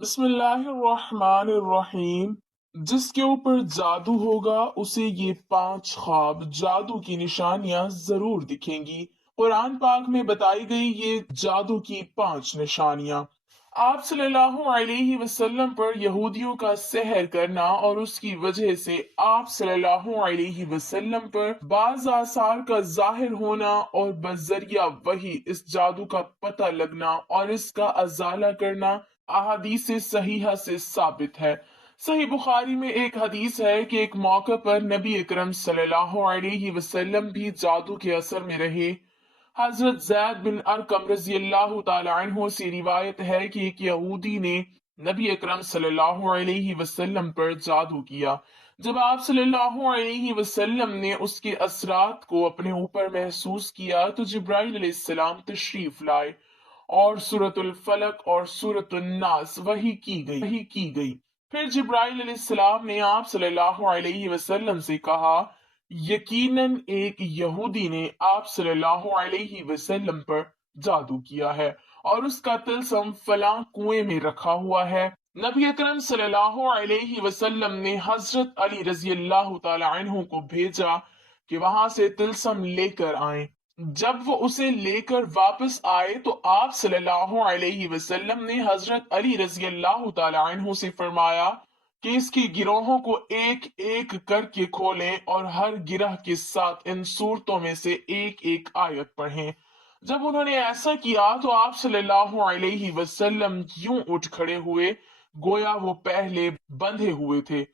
बिस्मिल्लाहिर्रहमानिर्रहीम। जिसके ऊपर जादू होगा उसे ये 5 ख्वाब जादू की निशानियां जरूर दिखेंगी। कुरान पाक में बताई गई ये जादू की 5 निशानियां। आप सल्लल्लाहु अलैहि वसल्लम पर यहूदियों का सहर करना और उसकी वजह से आप सल्लल्लाहु अलैहि वसल्लम पर बाज आसार का जाहिर होना और बजरिया वही इस जादू का पता लगना और इसका अजाला करना अहादीस सहीहा से साबित है। सही बुखारी में एक हदीस है कि एक मौके पर नबी अकरम सल्लल्लाहु अलैहि वसल्लम भी जादू के असर में रहे। हजरत जैद बिन अरकम रजी अल्लाह तआला अन्हु से रिवायत है कि एक यहूदी ने नबी अकरम सल्लल्लाहु अलैहि वसल्लम पर जादू किया। जब आप सल्लल्लाहु अलैहि वसल्लम ने उसके असरात को अपने ऊपर महसूस किया तो जिब्राइल अलैहिस्सलाम तशरीफ लाए और सूरतुल फलक और सूरतुल नास वही की गई। फिर जिब्राइल अलैहिस्सलाम ने आप सल्लल्लाहु अलैहि वसल्लम से कहा, यकीनन एक यहूदी ने आप सल्लल्लाहु अलैहि वसल्लम पर जादू किया है और उसका तिलस्म फलां कुएं में रखा हुआ है। नबी अकरम सल्लल्लाहु अलैहि वसल्लम ने हजरत अली रजी अल्लाह तआला अन्हु को भेजा कि वहां से तिलस्म लेकर आए। जब वो उसे लेकर वापस आए तो आप सल्लल्लाहु अलैहि वसल्लम ने हजरत अली रजी अल्लाह तआला अन्हु से फरमाया कि इसकी गिरोहों को एक एक करके खोलें और हर गिरह के साथ इन सूरतों में से एक एक आयत पढ़ें। जब उन्होंने ऐसा किया तो आप सल्लल्लाहु अलैहि वसल्लम यूं उठ खड़े हुए गोया वो पहले बंधे हुए थे।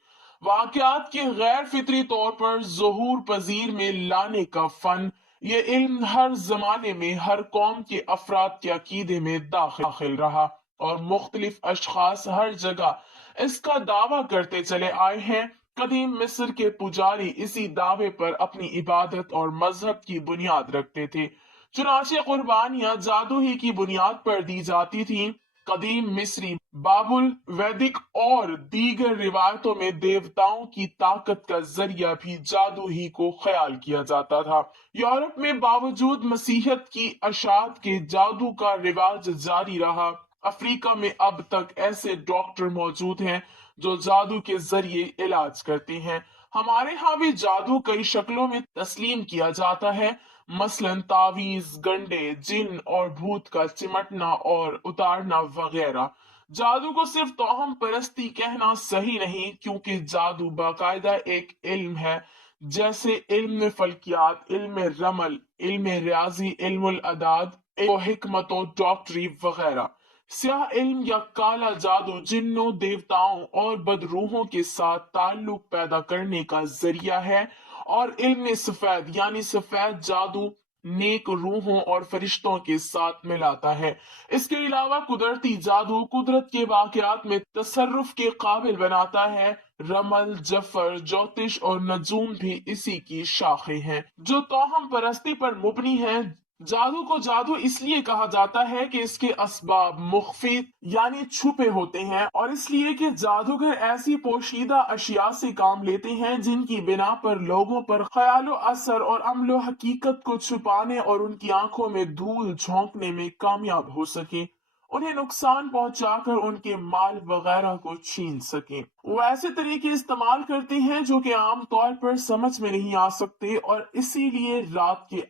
वाकयात के गैर फितरी तौर पर ज़हूर पजीर में लाने का फन, ये इल्म हर जमाने में हर कौम के अफराद के अकीदे में दाखिल रहा और मुख्तलिफ अशखास हर जगह इसका दावा करते चले आए हैं। कदीम मिस्र के पुजारी इसी दावे पर अपनी इबादत और मजहब की बुनियाद रखते थे। चुनाचे कुर्बानियां जादू ही की बुनियाद पर दी जाती थीं। कदीम मिस्री, बाबुल, वैदिक और दीगर रिवायतों में देवताओं की ताकत का जरिया भी जादू ही को ख्याल किया जाता था। यूरोप में बावजूद मसीहत की अशात के जादू का रिवाज जारी रहा। अफ्रीका में अब तक ऐसे डॉक्टर मौजूद हैं जो जादू के जरिए इलाज करते हैं। हमारे यहाँ भी जादू कई शक्लों में तस्लीम किया जाता है, मसलन तावीज, गंडे, जिन और भूत का चिमटना और उतारना वगैरह। जादू को सिर्फ तोहम परस्ती कहना सही नहीं, क्योंकि जादू बाकायदा एक इल्म है, जैसे इल्म फल्कियात, इल्म रमल, इल्म रियाजी, इल्मुल अदाद, हिकमत और डॉक्टरी वगैरह। स्याह इल्म या काला जादू जिन्नों, देवताओं और बदरूहों के साथ ताल्लुक पैदा करने का जरिया है और इल्म सफेद यानी सफेद जादू नेक रूहों और फरिश्तों के साथ मिलाता है। इसके अलावा कुदरती जादू कुदरत के वाकयात में तसर्रुफ के काबिल बनाता है। रमल, जफर, ज्योतिष और नजूम भी इसी की शाखें हैं जो तोहम परस्ती पर मुबनी है। जादू को जादू इसलिए कहा जाता है कि इसके असबाब मुख्फी यानी छुपे होते हैं और इसलिए कि जादूगर ऐसी पोशीदा अशिया से काम लेते हैं जिनकी बिना पर लोगों पर ख्यालो असर और अमलो हकीकत को छुपाने और उनकी आंखों में धूल झोंकने में कामयाब हो सके, उन्हें नुकसान पहुंचाकर उनके माल वगैरह को छीन सके। वो ऐसे तरीके इस्तेमाल करते हैं जो कि आम तौर पर समझ में नहीं आ सकते और इसीलिए रात के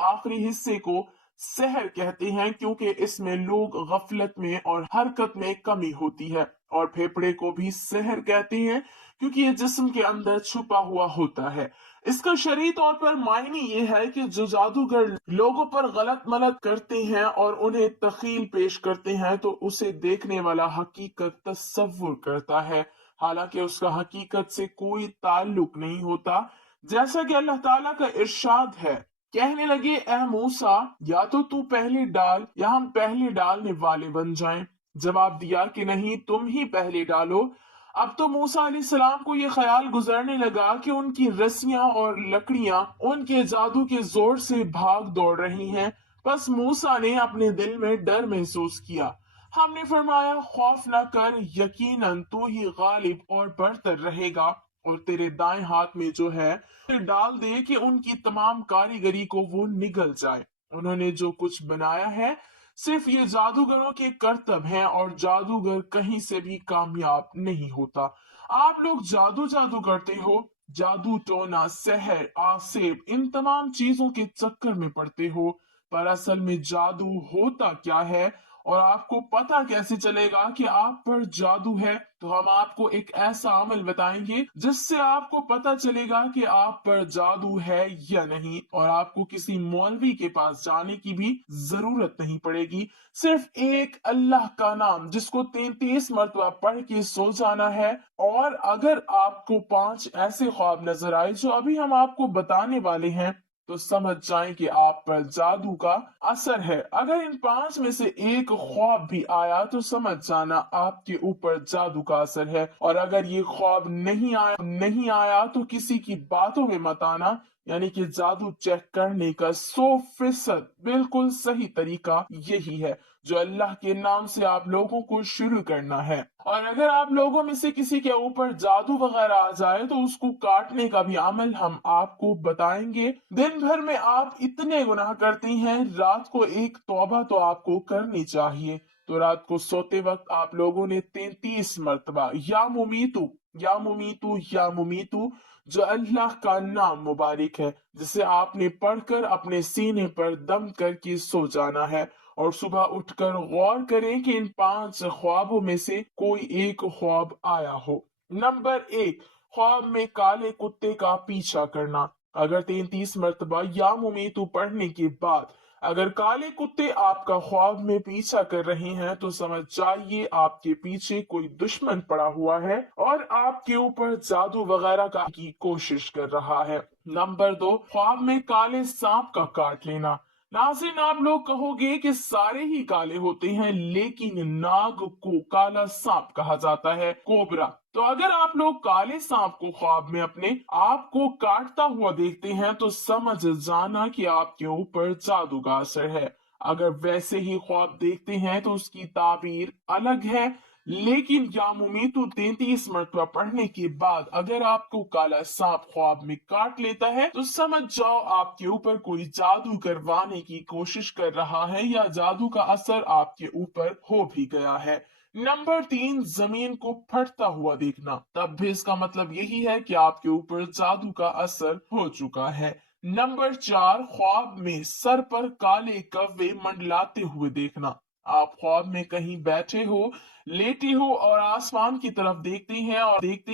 आखिरी हिस्से को सहर कहते हैं, क्योंकि इसमें लोग गफलत में और हरकत में कमी होती है। और फेफड़े को भी सहर कहते हैं क्योंकि ये जिस्म के अंदर छुपा हुआ होता है। इसका शरई तौर पर मायने ये है कि जो जादूगर लोगों पर गलत मलत करते हैं और उन्हें तखील पेश करते हैं तो उसे देखने वाला हकीकत तस्वुर करता है, हालांकि उसका हकीकत से कोई ताल्लुक नहीं होता। जैसा कि अल्लाह ताला का इरशाद है, कहने लगे ए मूसा, या तो तू पहले डाल या हम पहले डालने वाले बन जाएं। जवाब दिया कि नहीं, तुम ही पहले डालो। अब तो मूसा अलैहिस्सलाम को यह ख्याल गुजरने लगा कि उनकी रस्सियां और लकड़ियां उनके जादू के जोर से भाग दौड़ रही हैं। बस मूसा ने अपने दिल में डर महसूस किया। हमने फरमाया, खौफ न कर, यकीनन तू ही गालिब और बरतर रहेगा और तेरे दाएं हाथ में जो है डाल दे कि उनकी तमाम कारीगरी को वो निगल जाए। उन्होंने जो कुछ बनाया है सिर्फ ये जादूगरों के करतब हैं और जादूगर कहीं से भी कामयाब नहीं होता। आप लोग जादू जादू करते हो, जादू टोना सहर आसेब इन तमाम चीजों के चक्कर में पड़ते हो, पर असल में जादू होता क्या है और आपको पता कैसे चलेगा कि आप पर जादू है? तो हम आपको एक ऐसा अमल बताएंगे जिससे आपको पता चलेगा कि आप पर जादू है या नहीं, और आपको किसी मौलवी के पास जाने की भी जरूरत नहीं पड़ेगी। सिर्फ एक अल्लाह का नाम जिसको 33 मरतबा पढ़ के सो जाना है, और अगर आपको 5 ऐसे ख्वाब नजर आए जो अभी हम आपको बताने वाले हैं, तो समझ जाएं कि आप पर जादू का असर है। अगर इन 5 में से एक ख्वाब भी आया तो समझ जाना आपके ऊपर जादू का असर है, और अगर ये ख्वाब नहीं आया तो किसी की बातों में मत आना। यानी कि जादू चेक करने का 100% बिल्कुल सही तरीका यही है, जो अल्लाह के नाम से आप लोगों को शुरू करना है। और अगर आप लोगों में से किसी के ऊपर जादू वगैरह आ जाए तो उसको काटने का भी अमल हम आपको बताएंगे। दिन भर में आप इतने गुनाह करती हैं, रात को एक तौबा तो आपको करनी चाहिए। तो रात को सोते वक्त आप लोगों ने 33 मरतबा या मुमीतू या मुमीतू या मुमीतू, जो अल्लाह का नाम मुबारक है, जिसे आपने पढ़कर अपने सीने पर दम करके सो जाना है। और सुबह उठकर गौर करें कि इन 5 ख्वाबों में से कोई एक ख्वाब आया हो। नंबर 1, ख्वाब में काले कुत्ते का पीछा करना। अगर 33 मरतबा या मुमीतू पढ़ने के बाद अगर काले कुत्ते आपका ख्वाब में पीछा कर रहे हैं, तो समझ जाइए आपके पीछे कोई दुश्मन पड़ा हुआ है और आपके ऊपर जादू वगैरह का की कोशिश कर रहा है। नंबर 2, ख्वाब में काले सांप का काट लेना। नाज़रीन, आप लोग कहोगे कि सारे ही काले होते हैं, लेकिन नाग को काला सांप कहा जाता है, कोबरा। तो अगर आप लोग काले सांप को ख्वाब में अपने आप को काटता हुआ देखते हैं, तो समझ जाना कि आपके ऊपर जादू का असर है। अगर वैसे ही ख्वाब देखते हैं तो उसकी ताबीर अलग है, लेकिन या मुमीतु 33 मरतबा पढ़ने के बाद अगर आपको काला सांप ख्वाब में काट लेता है, तो समझ जाओ आपके ऊपर कोई जादू करवाने की कोशिश कर रहा है या जादू का असर आपके ऊपर हो भी गया है। नंबर 3, जमीन को फटता हुआ देखना। तब भी इसका मतलब यही है कि आपके ऊपर जादू का असर हो चुका है। नंबर 4, ख्वाब में सर पर काले कव्वे मंडलाते हुए देखना। आप ख्वाब में कहीं बैठे हो, लेटे हो और आसमान की तरफ देखते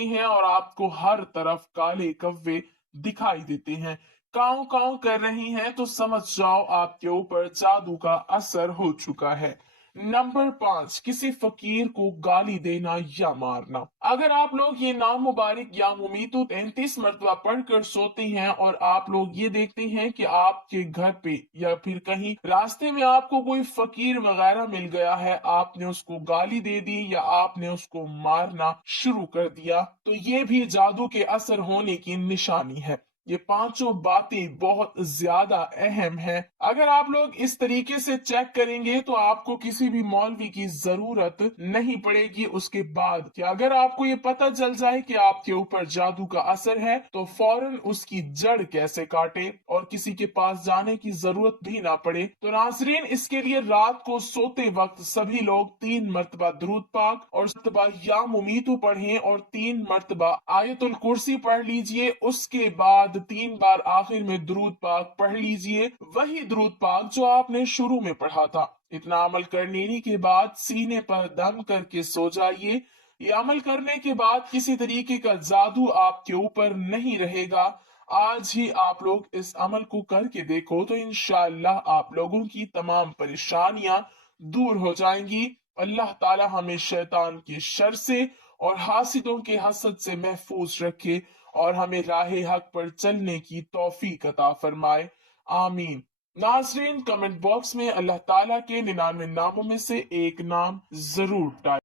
हैं और आपको हर तरफ काले कव्वे दिखाई देते हैं, काव काव कर रही हैं, तो समझ जाओ आपके ऊपर जादू का असर हो चुका है। नंबर 5, किसी फकीर को गाली देना या मारना। अगर आप लोग ये नाम मुबारक या मुमीतु 33 मरतबा पढ़कर सोते हैं और आप लोग ये देखते हैं कि आपके घर पे या फिर कहीं रास्ते में आपको कोई फकीर वगैरह मिल गया है, आपने उसको गाली दे दी या आपने उसको मारना शुरू कर दिया, तो ये भी जादू के असर होने की निशानी है। ये पांचों बातें बहुत ज्यादा अहम हैं। अगर आप लोग इस तरीके से चेक करेंगे तो आपको किसी भी मौलवी की जरूरत नहीं पड़ेगी। उसके बाद कि अगर आपको ये पता चल जाए कि आपके ऊपर जादू का असर है, तो फौरन उसकी जड़ कैसे काटे और किसी के पास जाने की जरूरत भी ना पड़े। तो नाजरीन, इसके लिए रात को सोते वक्त सभी लोग 3 मरतबा दुरूद पाक और मरतबा या मुमीतु पढ़ें और 3 मरतबा आयतुल कुर्सी पढ़ लीजिए। उसके बाद 3 बार आखिर में दुरूद पाक पढ़ लीजिए, वही दुरूद पाक जो आपने शुरू में पढ़ा था। इतना अमल कर लेने के बाद सीने पर दम करके सो जाइए। ये अमल करने के बाद किसी तरीके का जादू आपके ऊपर नहीं रहेगा। आज ही आप लोग इस अमल को करके देखो तो इंशाअल्लाह आप लोगों की तमाम परेशानियां दूर हो जाएंगी। अल्लाह ताला हमें शैतान के शर से और हासिदों के हसद से महफूज रखे और हमें राह हक पर चलने की तौफीक अता फरमाए। आमीन। नाजरीन, कमेंट बॉक्स में अल्लाह ताला के 99 नामों में से एक नाम जरूर टाइप